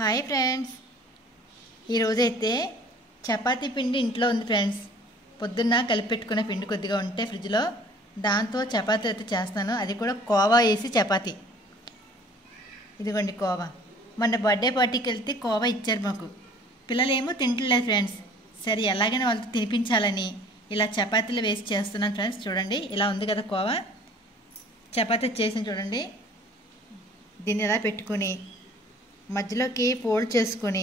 Hi friends, ఈరోజైతే చపాతీ పిండి ఇంట్లో ఉంది ఫ్రెండ్స్. పొద్దున్న కలిపి పెట్టుకున్న పిండి కొద్దిగా ఉంటే ఫ్రిడ్జ్లో, దాంతో చపాతీ అయితే చేస్తాను. అది కూడా కోవా వేసి చపాతీ. ఇదిగోండి కోవా. మొన్న బర్త్డే పార్టీకి వెళ్తే కోవా ఇచ్చారు మాకు. పిల్లలు ఏమో తింటలేదు ఫ్రెండ్స్. సరే ఎలాగైనా వాళ్ళతో తినిపించాలని ఇలా చపాతీలు వేసి చేస్తున్నాను ఫ్రెండ్స్. చూడండి, ఇలా ఉంది కదా కోవా. చపాతీ చేసి చూడండి. దీన్ని ఇలా పెట్టుకుని మధ్యలోకి ఫోల్డ్ చేసుకొని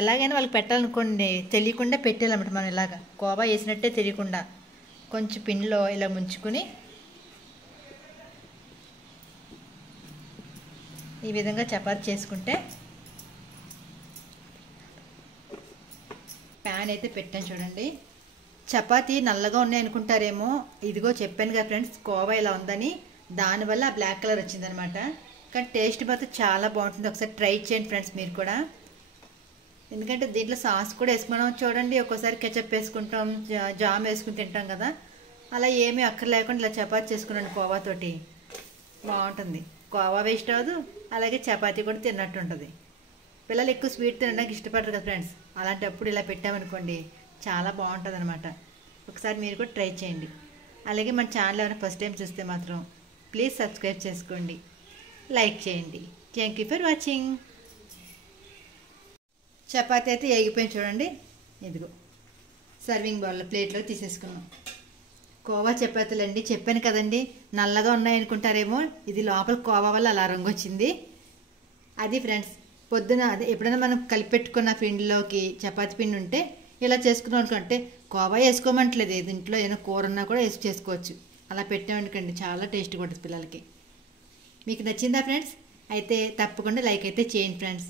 ఎలాగైనా వాళ్ళకి పెట్టాలనుకోండి, తెలియకుండా పెట్టాలన్నమాట. మనం ఇలాగా కోవా వేసినట్టే తెలియకుండా కొంచెం పిండిలో ఇలా ముంచుకొని ఈ విధంగా చపాతీ చేసుకుంటే, ప్యాన్ అయితే పెట్టాను చూడండి. చపాతీ నల్లగా ఉన్నాయి అనుకుంటారేమో, ఇదిగో చెప్పాను కదా ఫ్రెండ్స్ కోవా ఇలా ఉందని, దానివల్ల బ్లాక్ కలర్ వచ్చిందనమాట. కానీ టేస్ట్ మాత్రం చాలా బాగుంటుంది. ఒకసారి ట్రై చేయండి ఫ్రెండ్స్ మీరు కూడా. ఎందుకంటే దీంట్లో సాస్ కూడా వేసుకున్నాం చూడండి. ఒక్కోసారి కెచప్ వేసుకుంటాం, జామ్ వేసుకుని తింటాం కదా, అలా ఏమీ అక్కర్లేకుండా ఇలా చపాతీ చేసుకున్నాను కోవాతోటి. బాగుంటుంది. కోవా వేస్ట్ అవ్వదు, అలాగే చపాతీ కూడా తిన్నట్టు ఉంటుంది. పిల్లలు ఎక్కువ స్వీట్ తినడానికి ఇష్టపడరు కదా ఫ్రెండ్స్. అలాంటప్పుడు ఇలా పెట్టామనుకోండి చాలా బాగుంటుంది అనమాట. ఒకసారి మీరు కూడా ట్రై చేయండి. అలాగే మన ఛానల్ ఏమైనా ఫస్ట్ టైం చూస్తే మాత్రం ప్లీజ్ సబ్స్క్రైబ్ చేసుకోండి, లైక్ చేయండి. Thank you for watching. Chapati అయితే ఏగిపోయింది చూడండి. ఇదిగో సర్వింగ్ బౌల్లో ప్లేట్లో తీసేసుకున్నాం. కోవా చపాతీలు అండి, చెప్పాను కదండి నల్లగా ఉన్నాయనుకుంటారేమో, ఇది లోపల కోవా వల్ల అలా రంగు వచ్చింది. అది ఫ్రెండ్స్ పొద్దున అదే ఎప్పుడైనా మనం కలిపెట్టుకున్న పిండిలోకి చపాతీ పిండి ఉంటే ఇలా చేసుకున్నాం అనుకుంటే, కోవా వేసుకోమంటలేదు, ఏది ఇంట్లో ఏదైనా కూర ఉన్నా కూడా వేసి చేసుకోవచ్చు. అలా పెట్టామనుకోండి చాలా టేస్ట్గా ఉంటుంది పిల్లలకి. మీకు నచ్చిందా ఫ్రెండ్స్? అయితే తప్పకుండా లైక్ అయితే చేయండి ఫ్రెండ్స్.